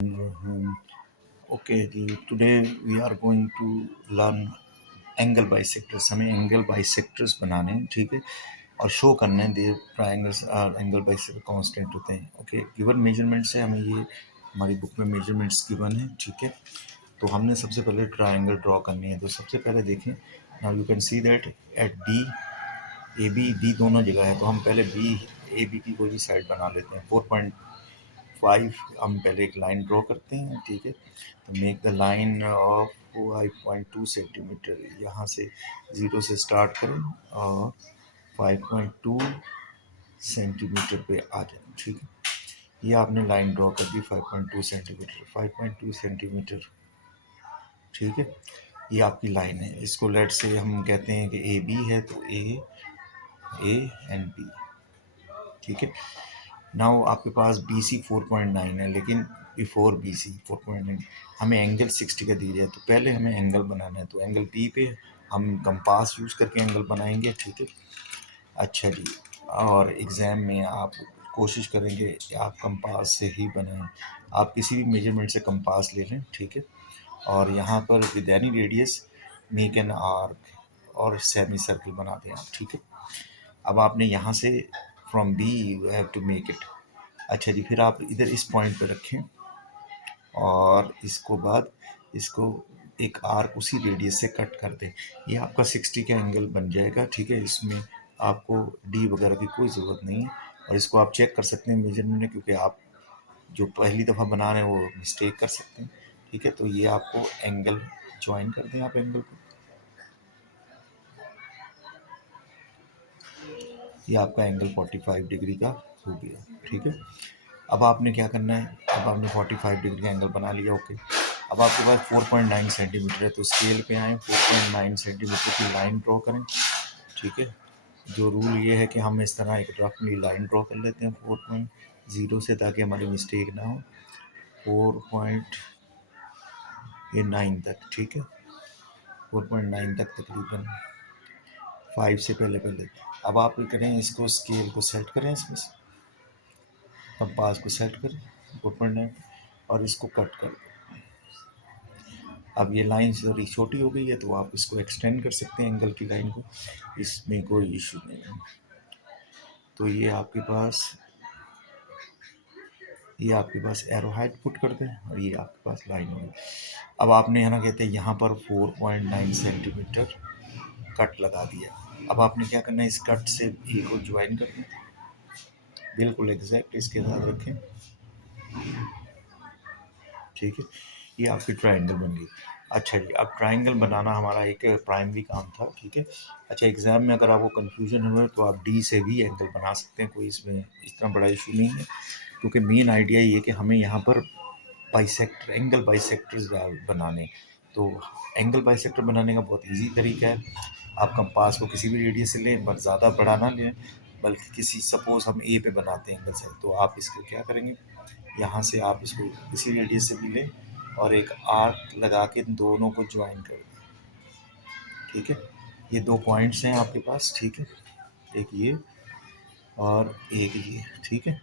Okay जी, today we are going to learn angle bisectors. हमें angle bisectors बनाने हैं, ठीक है, और शो करने हैं there triangles are angle bisector constant होते हैं। ओके, गिवन मेजरमेंट से हमें ये हमारी बुक में मेजरमेंट्स गिवन है, ठीक है। तो हमने सबसे पहले ट्राइंगल ड्रॉ करनी है। तो सबसे पहले देखें, now you can see that at D A B D दोनों जगह है, तो हम पहले बी ए बी की कोई भी साइड बना लेते हैं। 4.5 हम पहले एक लाइन ड्रॉ करते हैं, ठीक है। तो make the line of 5.2 centimetre, यहाँ से 0 से स्टार्ट करें और 5.2 सेंटीमीटर पे आ जाए, ठीक है। ये आपने लाइन ड्रॉ कर दी 5.2 सेंटीमीटर, 5.2 सेंटीमीटर, ठीक है। ये आपकी लाइन है। इसको लेट से हम कहते हैं कि ए बी है, तो ए एंड बी, ठीक है। नाउ आपके पास बी सी 4.9 है, लेकिन बिफोर बी सी 4.9 हमें एंगल 60 का दिया जाए, तो पहले हमें एंगल बनाना है। तो एंगल बी पे हम कंपास यूज़ करके एंगल बनाएंगे, ठीक है। अच्छा जी, और एग्ज़ाम में आप कोशिश करेंगे कि आप कंपास से ही बनाएं। आप किसी भी मेजरमेंट से कंपास ले लें, ठीक है। और यहाँ पर with any radius make an arc और सेमी सर्कल बना दें आप, ठीक है। अब आपने यहाँ से from B you have to make it. अच्छा जी, फिर आप इधर इस पॉइंट पे रखें और इसको एक आर्क उसी रेडियस से कट कर दें। ये आपका 60 का एंगल बन जाएगा, ठीक है। इसमें आपको डी वगैरह की कोई ज़रूरत नहीं है, और इसको आप चेक कर सकते हैं मेजरमेंट में, क्योंकि आप जो पहली दफ़ा बना रहे हैं वो मिस्टेक कर सकते हैं, ठीक है। तो ये आपको एंगल ज्वाइन कर दें आप एंगल को। ये आपका एंगल 45 डिग्री का हो गया, ठीक है। अब आपने क्या करना है, अब आपने 45 डिग्री का एंगल बना लिया, ओके। अब आपके पास 4.9 सेंटीमीटर है, तो स्केल पे आएँ, 4.9 सेंटीमीटर की लाइन ड्रॉ करें, ठीक है। जो रूल ये है कि हम इस तरह एक रफली लाइन ड्रॉ कर लेते हैं 4.0 से, ताकि हमारी मिस्टेक ना हो। 4.9 तक, ठीक है, 4.9 तक तकरीबन 5 से पहले पहले। अब आप करें, इसको स्केल को सेट करें, इसमें से कंपास को सेट करें 4.9 और इसको कट कर दें। अब ये लाइन थोड़ी छोटी हो गई है, तो आप इसको एक्सटेंड कर सकते हैं एंगल की लाइन को, इसमें कोई इशू नहीं है। तो ये आपके पास एरो हाइट पुट कर दें, और ये आपके पास लाइन होगी। अब आपने है ना, कहते हैं यहाँ पर 4.9 सेंटीमीटर कट लगा दिया। अब आपने क्या करना है, इस कट से ए को ज्वाइन कर दें, बिल्कुल एग्जैक्ट इसके साथ रखें, ठीक है। ये आपकी ट्रायंगल बन गई। अच्छा जी, अब ट्रायंगल बनाना हमारा एक प्राइमरी काम था, ठीक है। अच्छा, एग्ज़ाम में अगर आपको कन्फ्यूजन हो तो आप डी से भी एंगल बना सकते हैं, कोई इसमें इतना बड़ा इशू नहीं है, क्योंकि मेन आइडिया ये कि हमें यहाँ पर एंगल बाइसेक्टर्स बनाने। तो एंगल बाइसेक्टर बनाने का बहुत ईजी तरीका है। आप कंपास को किसी भी रेडियस से लें, बट ज़्यादा बड़ा ना लें, बल्कि किसी सपोज हम ए पे बनाते हैं एंगल से, तो आप इसको क्या करेंगे, यहाँ से आप इसको इसी रेडियस से भी लें और एक आर्क लगा के दोनों को ज्वाइन कर दें, ठीक है। ये दो पॉइंट्स हैं आपके पास, ठीक है, एक ये और एक ये, ठीक है।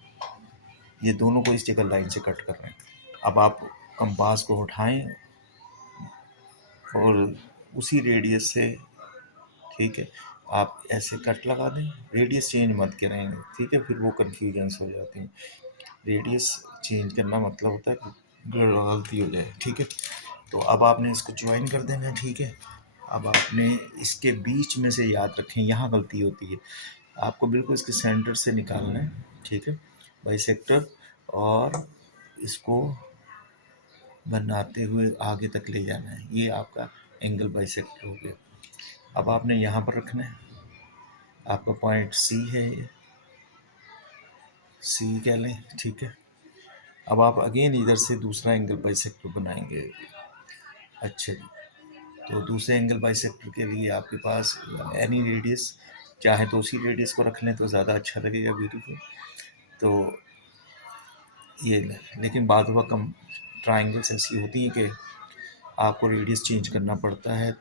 ये दोनों को इस जगह लाइन से कट कर रहे हैं। अब आप कंपास को उठाएं और उसी रेडियस से, ठीक है, आप ऐसे कट लगा दें, रेडियस चेंज मत करें, ठीक है, फिर वो कन्फ्यूजन्स हो जाती हैं। रेडियस चेंज करना मतलब होता है कि गलती हो जाए, ठीक है। तो अब आपने इसको ज्वाइन कर देना है, ठीक है। अब आपने इसके बीच में से, याद रखें यहाँ गलती होती है, आपको बिल्कुल इसके सेंटर से निकालना है, ठीक है, बाइसेक्टर, और इसको बनाते हुए आगे तक ले जाना है। ये आपका एंगल बाइसेक्टर हो गया। अब आपने यहाँ पर रखना है, आपका पॉइंट सी है, ये सी कह लें, ठीक है। अब आप अगेन इधर से दूसरा एंगल बाइसेक्टर बनाएंगे। अच्छा जी, तो दूसरे एंगल बाइसेक्टर के लिए आपके पास एनी रेडियस, चाहे तो उसी रेडियस को रख लें तो ज़्यादा अच्छा लगेगा वीडियो को। तो ये लेकिन बाद वक्त कम ट्राइंगल्स ऐसी होती हैं कि आपको रेडियस चेंज करना पड़ता है,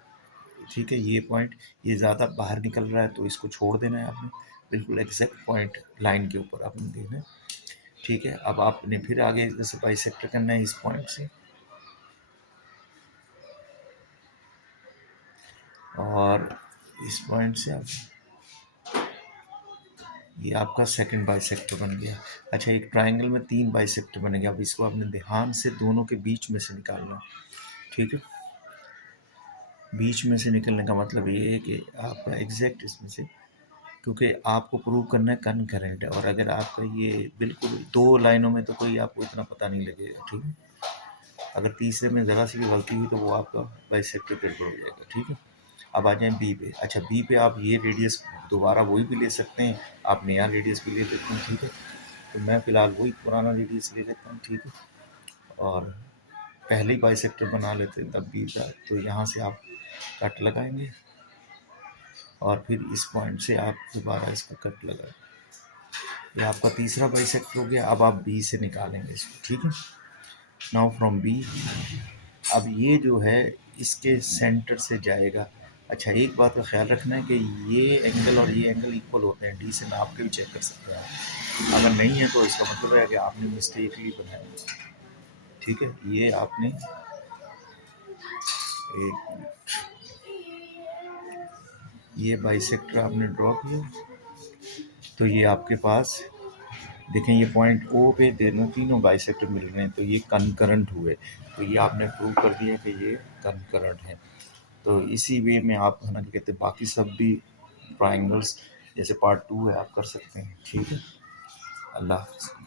ठीक है। ये पॉइंट ये ज़्यादा बाहर निकल रहा है, तो इसको छोड़ देना है आपने, बिल्कुल एग्जैक्ट पॉइंट लाइन के ऊपर आपने देना है। ठीक है, अब आपने फिर आगे जैसे बाइसेक्टर करना है इस पॉइंट से, और इस पॉइंट से आप, ये आपका सेकंड बाइसेक्टर बन गया। अच्छा, एक ट्रायंगल में 3 बाइसेक्टर बनेंगे। अब इसको आपने ध्यान से दोनों के बीच में से निकालना, ठीक है। बीच में से निकलने का मतलब ये है कि आपका एग्जैक्ट इसमें से, क्योंकि आपको प्रूव करना है कनकरेंट है, और अगर आपका ये बिल्कुल 2 लाइनों में तो कोई आपको इतना पता नहीं लगेगा, ठीक है। अगर तीसरे में ज़रा सी भी गलती हुई तो वो आपका बाइसेक्टर गड़बड़ हो जाएगा, ठीक है। अब आ जाएँ बी पे। अच्छा, बी पे आप ये रेडियस दोबारा वही भी ले सकते हैं, आप नया रेडियस भी ले सकते हैं, ठीक है। तो मैं फ़िलहाल वही पुराना रेडियस ले लेता हूँ, ठीक है। और पहले ही बाइसेक्टर बना लेते हैं तब बी का, तो यहाँ से आप कट लगाएंगे और फिर इस पॉइंट से आप दोबारा इसका कट लगाएं। ये आपका तीसरा बाइसेक्टर हो गया। अब आप बी से निकालेंगे इसको, ठीक है। नाउ फ्रॉम बी, अब ये जो है इसके सेंटर से जाएगा। अच्छा, एक बात का ख्याल रखना है कि ये एंगल और ये एंगल इक्वल होते हैं, डी से नाप के भी चेक कर सकते हैं। अगर नहीं है तो इसका मतलब है कि आपने मिस्टेकली बनाया, ठीक है। ये आपने एक, ये बाइसेक्टर आपने ड्रॉ किया, तो ये आपके पास देखें, ये पॉइंट ओ पे दोनों तीनों बाइसेक्टर मिल रहे हैं, तो ये कनकरेंट हुए। तो ये आपने प्रूव कर दिया कि ये कनकरेंट है। तो इसी वे में आप है ना, क्या कहते हैं, बाकी सब भी ट्राइंगल्स जैसे पार्ट 2 है आप कर सकते हैं, ठीक है। अल्लाह हाफ़िज़।